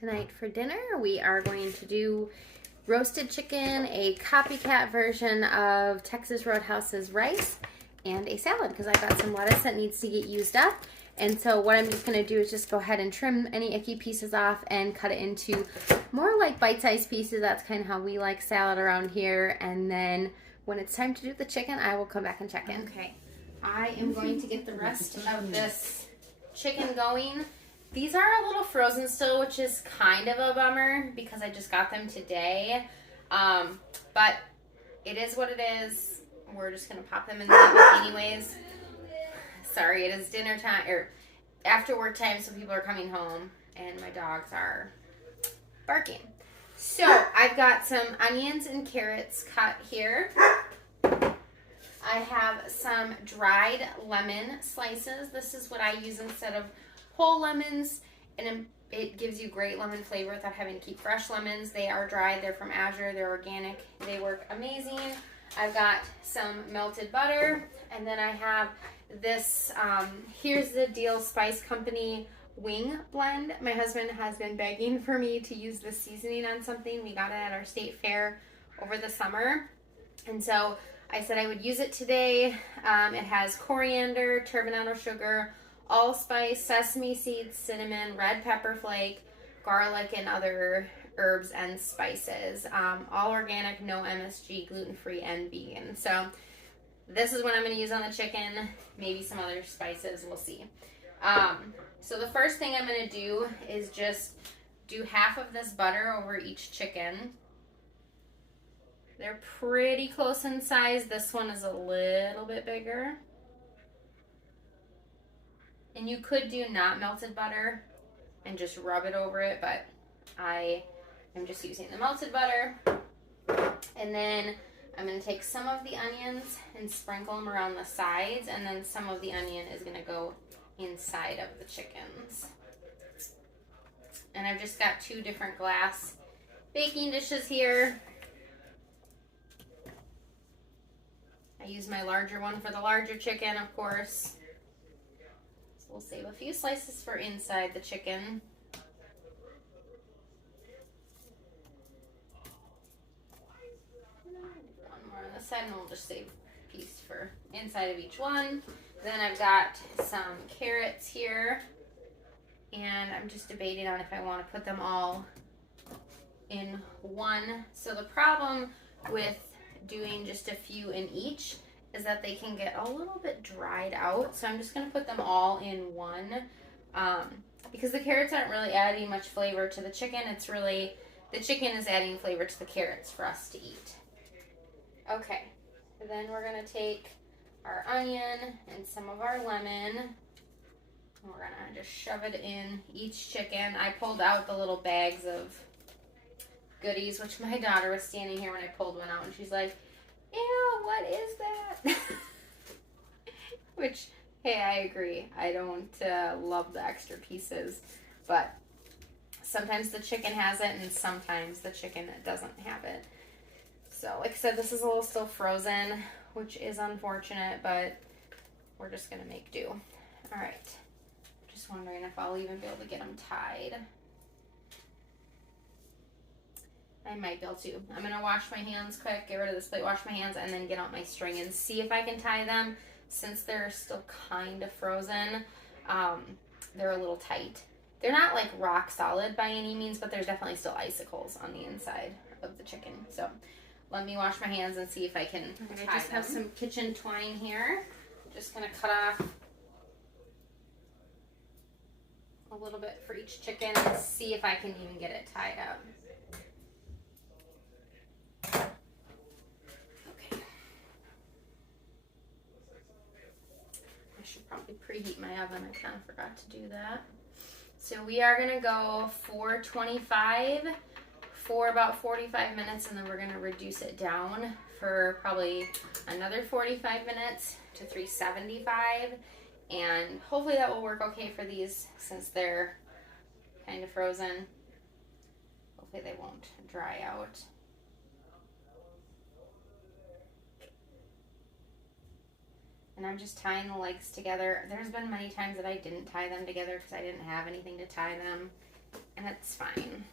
Tonight for dinner, we are going to do roasted chicken, a copycat version of Texas Roadhouse's rice, and a salad because I've got some lettuce that needs to get used up. And so what I'm just going to do is just go ahead and trim any icky pieces off and cut it into more like bite-sized pieces. That's kind of how we like salad around here. And then when it's time to do the chicken, I will come back and check in. Okay, I am going to get the rest of this chicken going. These are a little frozen still, which is kind of a bummer because I just got them today. But it is what it is. We're just going to pop them in the oven anyways. Sorry, it is dinner time, or after work time, so people are coming home, and my dogs are barking. So, I've got some onions and carrots cut here. I have some dried lemon slices. This is what I use instead of whole lemons, and it gives you great lemon flavor without having to keep fresh lemons. They are dried, they're from Azure, they're organic, they work amazing. I've got some melted butter, and then I have this, Here's the Deal Spice Company wing blend. My husband has been begging for me to use this seasoning on something. We got it at our state fair over the summer, and so I said I would use it today. It has coriander, turbinado sugar, allspice, sesame seeds, cinnamon, red pepper flake, garlic, and other herbs and spices. All organic, no MSG, gluten-free, and vegan. So this is what I'm going to use on the chicken. Maybe some other spices. We'll see. So the first thing I'm going to do is just do half of this butter over each chicken. They're pretty close in size. This one is a little bit bigger. And you could do not melted butter and just rub it over it, but I am just using the melted butter. And then I'm going to take some of the onions and sprinkle them around the sides, and then some of the onion is going to go inside of the chickens. And I've just got 2 different glass baking dishes here. I use my larger one for the larger chicken, of course. So we'll save a few slices for inside the chicken. One more on this side, and we'll just save a piece for inside of each one. Then I've got some carrots here, and I'm just debating on if I want to put them all in one. So the problem with doing just a few in each is that they can get a little bit dried out. So I'm just going to put them all in one because the carrots aren't really adding much flavor to the chicken. It's really, the chicken is adding flavor to the carrots for us to eat. Okay, so then we're going to take our onion and some of our lemon, and we're going to just shove it in each chicken. I pulled out the little bags of goodies, which my daughter was standing here when I pulled one out, and she's like, ew, what is that? Which, hey, I agree. I don't love the extra pieces, but sometimes the chicken has it, and sometimes the chicken doesn't have it. So, like I said, this is a little still frozen, which is unfortunate, but we're just going to make do. All right. Just wondering if I'll even be able to get them tied. I might be able to. I'm going to wash my hands quick, get rid of this plate, wash my hands, and then get out my string and see if I can tie them. Since they're still kind of frozen, they're a little tight. They're not like rock solid by any means, but there's definitely still icicles on the inside of the chicken. So let me wash my hands and see if I can tie them. I just have some kitchen twine here. Just going to cut off a little bit for each chicken and see if I can even get it tied up. I should probably preheat my oven. I kind of forgot to do that. So we are going to go 425 for about 45 minutes, and then we're going to reduce it down for probably another 45 minutes to 375. And hopefully that will work okay for these since they're kind of frozen. Hopefully they won't dry out. And I'm just tying the legs together. There's been many times that I didn't tie them together because I didn't have anything to tie them. and it's fine.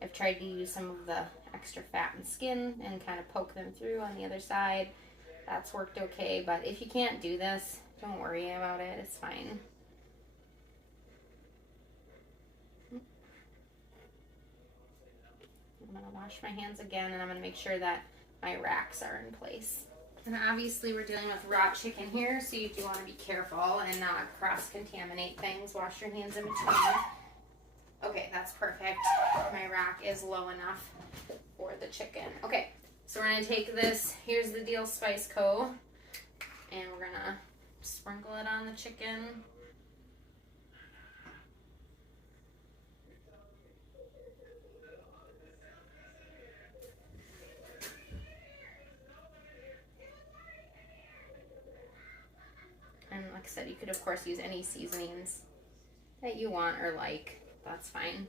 I've tried to use some of the extra fat and skin and kind of poke them through on the other side. That's worked okay, but if you can't do this, don't worry about it. It's fine. I'm going to wash my hands again, and I'm going to make sure that my racks are in place. And obviously we're dealing with raw chicken here, so you do want to be careful and not cross-contaminate things. Wash your hands in between. Okay, that's perfect. My rack is low enough for the chicken. Okay, so we're going to take this, here's the Deal Spice Co., and we're going to sprinkle it on the chicken. And like I said, you could of course use any seasonings that you want or like. That's fine.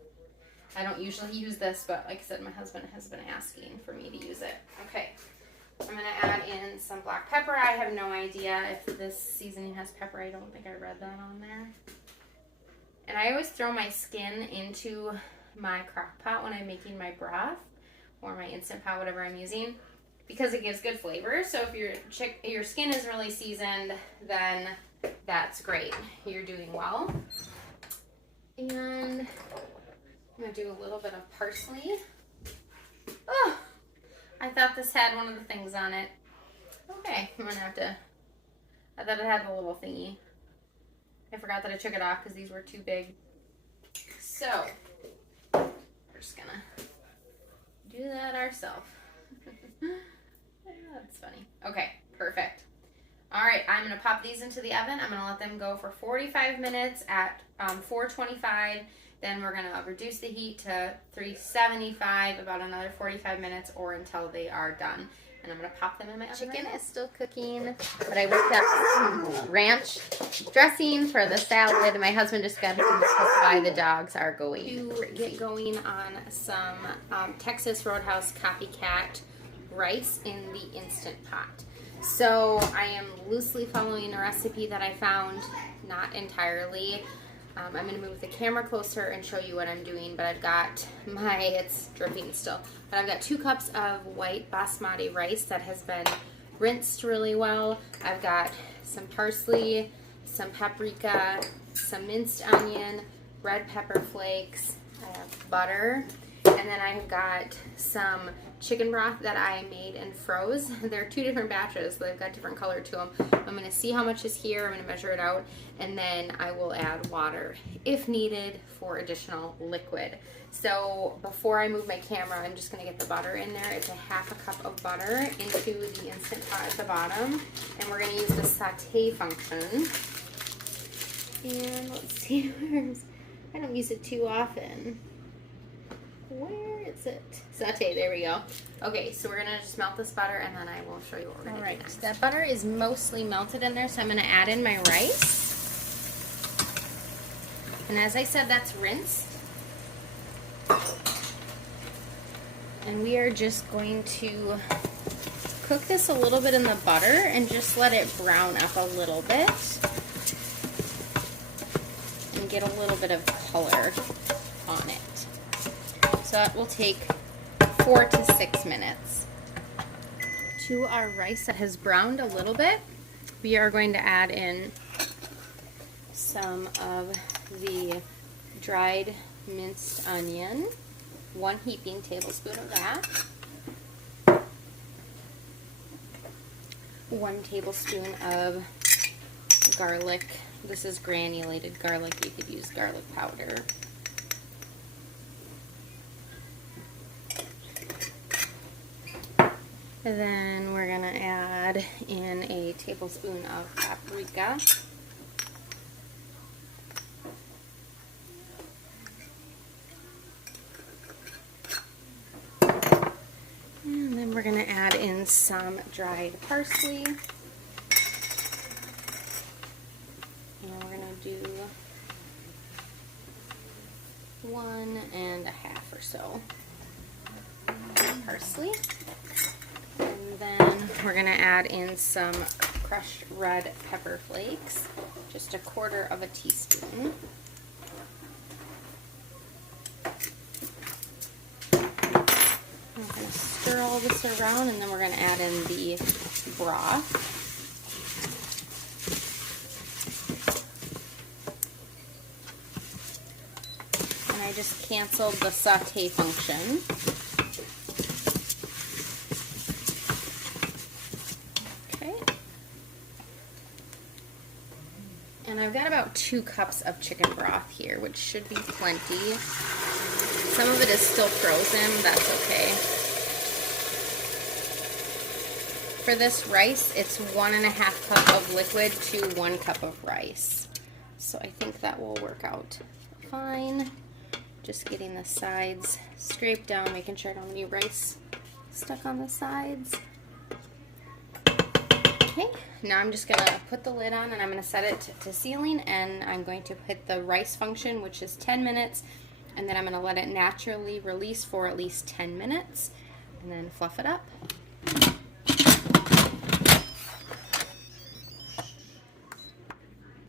I don't usually use this, but like I said, my husband has been asking for me to use it. Okay, I'm going to add in some black pepper. I have no idea if this seasoning has pepper. I don't think I read that on there. And I always throw my skin into my crock pot when I'm making my broth or my Instant Pot, whatever I'm using, because it gives good flavor. So if your skin is really seasoned, then that's great. You're doing well. And I'm going to do a little bit of parsley. Oh, I thought this had one of the things on it. Okay, I'm going to have to, I thought it had the little thingy. I forgot that I took it off because these were too big. So, we're just going to do that ourselves. That's funny. Okay, perfect. All right, I'm going to pop these into the oven. I'm going to let them go for 45 minutes at 425. Then we're going to reduce the heat to 375, about another 45 minutes or until they are done. And I'm going to pop them in my oven. Chicken is still cooking, but I whipped up some ranch dressing for the salad. My husband just got home because why the dogs are going to get going on some Texas Roadhouse copycat rice in the Instant Pot. So I am loosely following a recipe that I found, not entirely. I'm going to move the camera closer and show you what I'm doing, but I've got it's dripping still, but I've got 2 cups of white basmati rice that has been rinsed really well. I've got some parsley, some paprika, some minced onion, red pepper flakes, I have butter, and then I've got some chicken broth that I made and froze. They're 2 different batches, so they've got different color to them. I'm going to see how much is here, I'm going to measure it out, and then I will add water if needed for additional liquid. So before I move my camera, I'm just going to get the butter in there. It's a ½ a cup of butter into the Instant Pot at the bottom, and we're going to use the saute function. And let's see, I don't use it too often. Where is it? Saute, there we go. Okay, so we're gonna just melt this butter and then I will show you what we're gonna do next. That butter is mostly melted in there, so I'm gonna add in my rice. And as I said, that's rinsed. And we are just going to cook this a little bit in the butter and just let it brown up a little bit. And get a little bit of color on it. So that will take 4 to 6 minutes. To our rice that has browned a little bit, we are going to add in some of the dried minced onion, 1 heaping tablespoon of that, 1 tablespoon of garlic. This is granulated garlic. You could use garlic powder. And then we're going to add in a tablespoon of paprika. And then we're going to add in some dried parsley. And we're going to do 1.5 or so parsley. And then we're going to add in some crushed red pepper flakes, just 1/4 of a teaspoon. stir all this around, and then we're gonna add in the broth. And I just canceled the saute function. And I've got about 2 cups of chicken broth here, which should be plenty. Some of it is still frozen, that's okay. For this rice, it's 1.5 cup of liquid to 1 cup of rice. So I think that will work out fine. Just getting the sides scraped down, making sure I don't have any rice stuck on the sides. Okay, now I'm just gonna put the lid on and I'm gonna set it to sealing, and I'm going to hit the rice function, which is 10 minutes, and then I'm gonna let it naturally release for at least 10 minutes, and then fluff it up.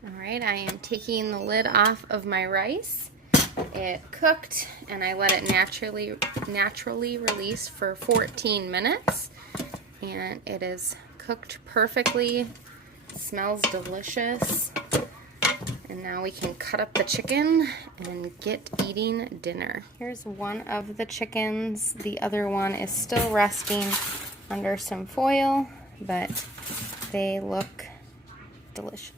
All right, I am taking the lid off of my rice. It cooked, and I let it naturally release for 14 minutes, and it is cooked perfectly. Smells delicious. And now we can cut up the chicken and get eating dinner. Here's one of the chickens. The other one is still resting under some foil, but they look delicious.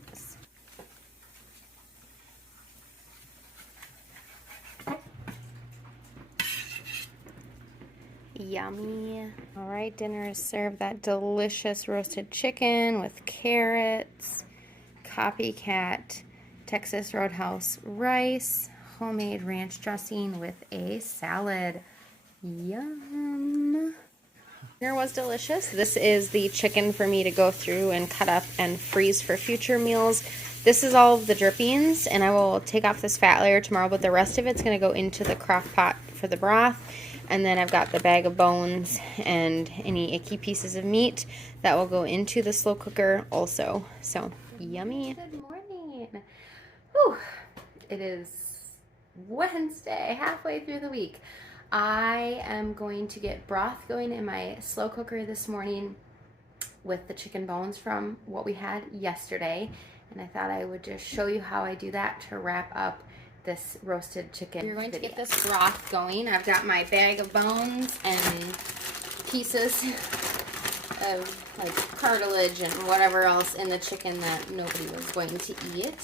Yummy. All right, dinner is served. That delicious roasted chicken with carrots, Copycat Texas Roadhouse rice, homemade ranch dressing with a salad. Yum. Dinner was delicious. This is the chicken for me to go through and cut up and freeze for future meals. This is all of the drippings, and I will take off this fat layer tomorrow, but the rest of it's going to go into the crock pot for the broth. And then I've got the bag of bones and any icky pieces of meat that will go into the slow cooker also. So, yummy. Good morning. Whew. It is Wednesday, halfway through the week. I am going to get broth going in my slow cooker this morning with the chicken bones from what we had yesterday. And I thought I would just show you how I do that to wrap up this roasted chicken. We're going to get this broth going. I've got my bag of bones and pieces of like cartilage and whatever else in the chicken that nobody was going to eat.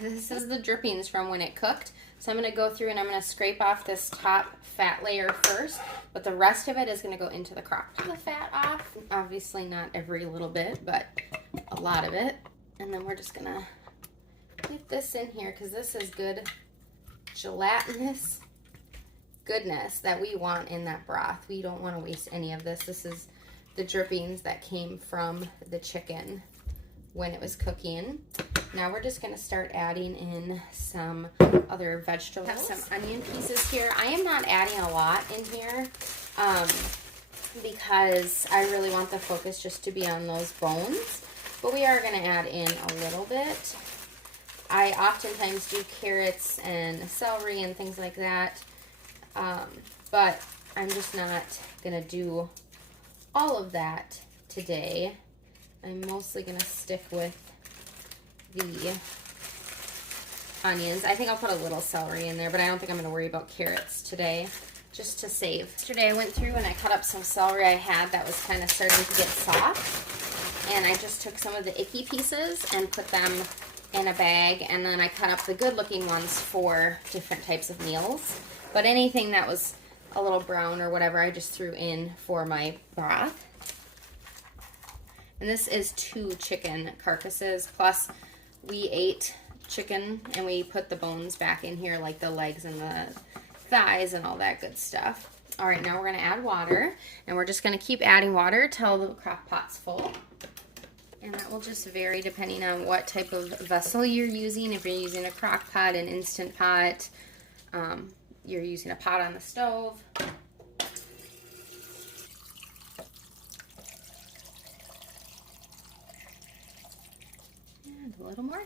This is the drippings from when it cooked. So I'm going to go through and I'm going to scrape off this top fat layer first, but the rest of it is going to go into the crock pot. The fat off, obviously not every little bit, but a lot of it. And then we're just going to put this in here because this is good gelatinous goodness that we want in that broth. We don't want to waste any of this. This is the drippings that came from the chicken when it was cooking. Now we're just going to start adding in some other vegetables. I have some onion pieces here. I am not adding a lot in here because I really want the focus just to be on those bones, but we are going to add in a little bit. I oftentimes do carrots and celery and things like that, but I'm just not going to do all of that today. I'm mostly going to stick with the onions. I think I'll put a little celery in there, but I don't think I'm going to worry about carrots today, just to save. Yesterday I went through and I cut up some celery I had that was kind of starting to get soft, and I just took some of the icky pieces and put them in a bag, and then I cut up the good looking ones for different types of meals. But anything that was a little brown or whatever, I just threw in for my broth. And this is 2 chicken carcasses, plus we ate chicken and we put the bones back in here, like the legs and the thighs and all that good stuff. All right, now we're going to add water, and we're just going to keep adding water till the crock pot's full. And that will just vary depending on what type of vessel you're using. If you're using a crock pot, an Instant Pot, you're using a pot on the stove. And a little more.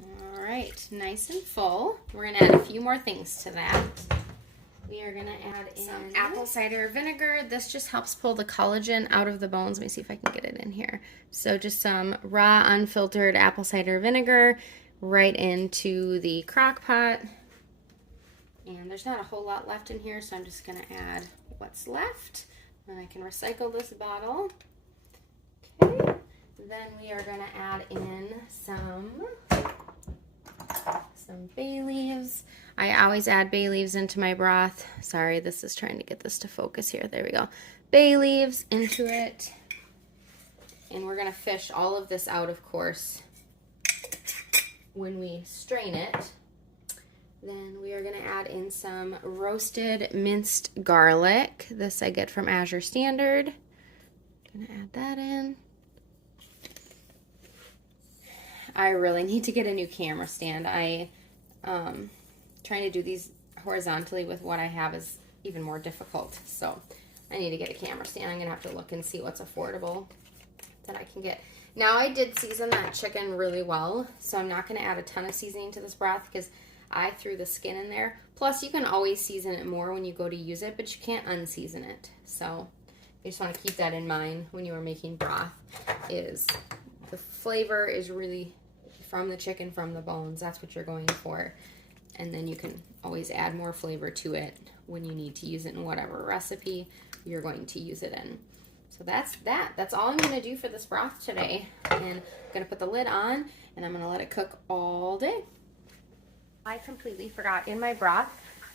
All right, nice and full. We're going to add a few more things to that. We are going to add in some apple cider vinegar. This just helps pull the collagen out of the bones. Let me see if I can get it in here. So just some raw, unfiltered apple cider vinegar right into the crock pot. And there's not a whole lot left in here, so I'm just going to add what's left. And I can recycle this bottle. Okay. Then we are going to add in some bay leaves. I always add bay leaves into my broth. Sorry, this is trying to get this to focus here. There we go. Bay leaves into it. And we're going to fish all of this out, of course, when we strain it. Then we are going to add in some roasted minced garlic. This I get from Azure Standard. Going to add that in. I really need to get a new camera stand. Trying to do these horizontally with what I have is even more difficult. So I need to get a camera stand. I'm going to have to look and see what's affordable that I can get. Now I did season that chicken really well, so I'm not going to add a ton of seasoning to this broth because I threw the skin in there. Plus you can always season it more when you go to use it, but you can't unseason it. So you just want to keep that in mind when you are making broth, is the flavor is really from the chicken, from the bones. That's what you're going for. And then you can always add more flavor to it when you need to use it in whatever recipe you're going to use it in. So that's that. That's all I'm going to do for this broth today. And I'm going to put the lid on and I'm going to let it cook all day. I completely forgot, in my broth,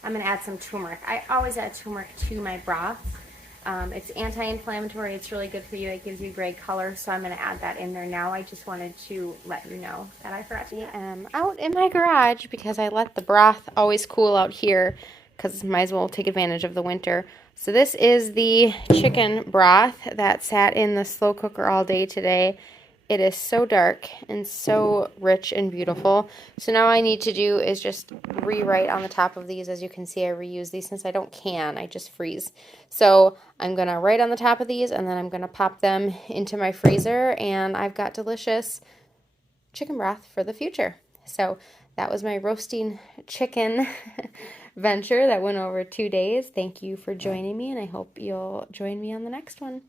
I'm going to add some turmeric. I always add turmeric to my broth. It's anti-inflammatory. It's really good for you. It gives you great color, so I'm going to add that in there now. I just wanted to let you know that I forgot to. I am out in my garage because I let the broth always cool out here because might as well take advantage of the winter. So this is the chicken broth that sat in the slow cooker all day today. It is so dark and so rich and beautiful. So now all I need to do is just rewrite on the top of these. As you can see, I reuse these since I don't can. I just freeze. So I'm going to write on the top of these, and then I'm going to pop them into my freezer, and I've got delicious chicken broth for the future. So that was my roasting chicken venture that went over 2 days. Thank you for joining me, and I hope you'll join me on the next one.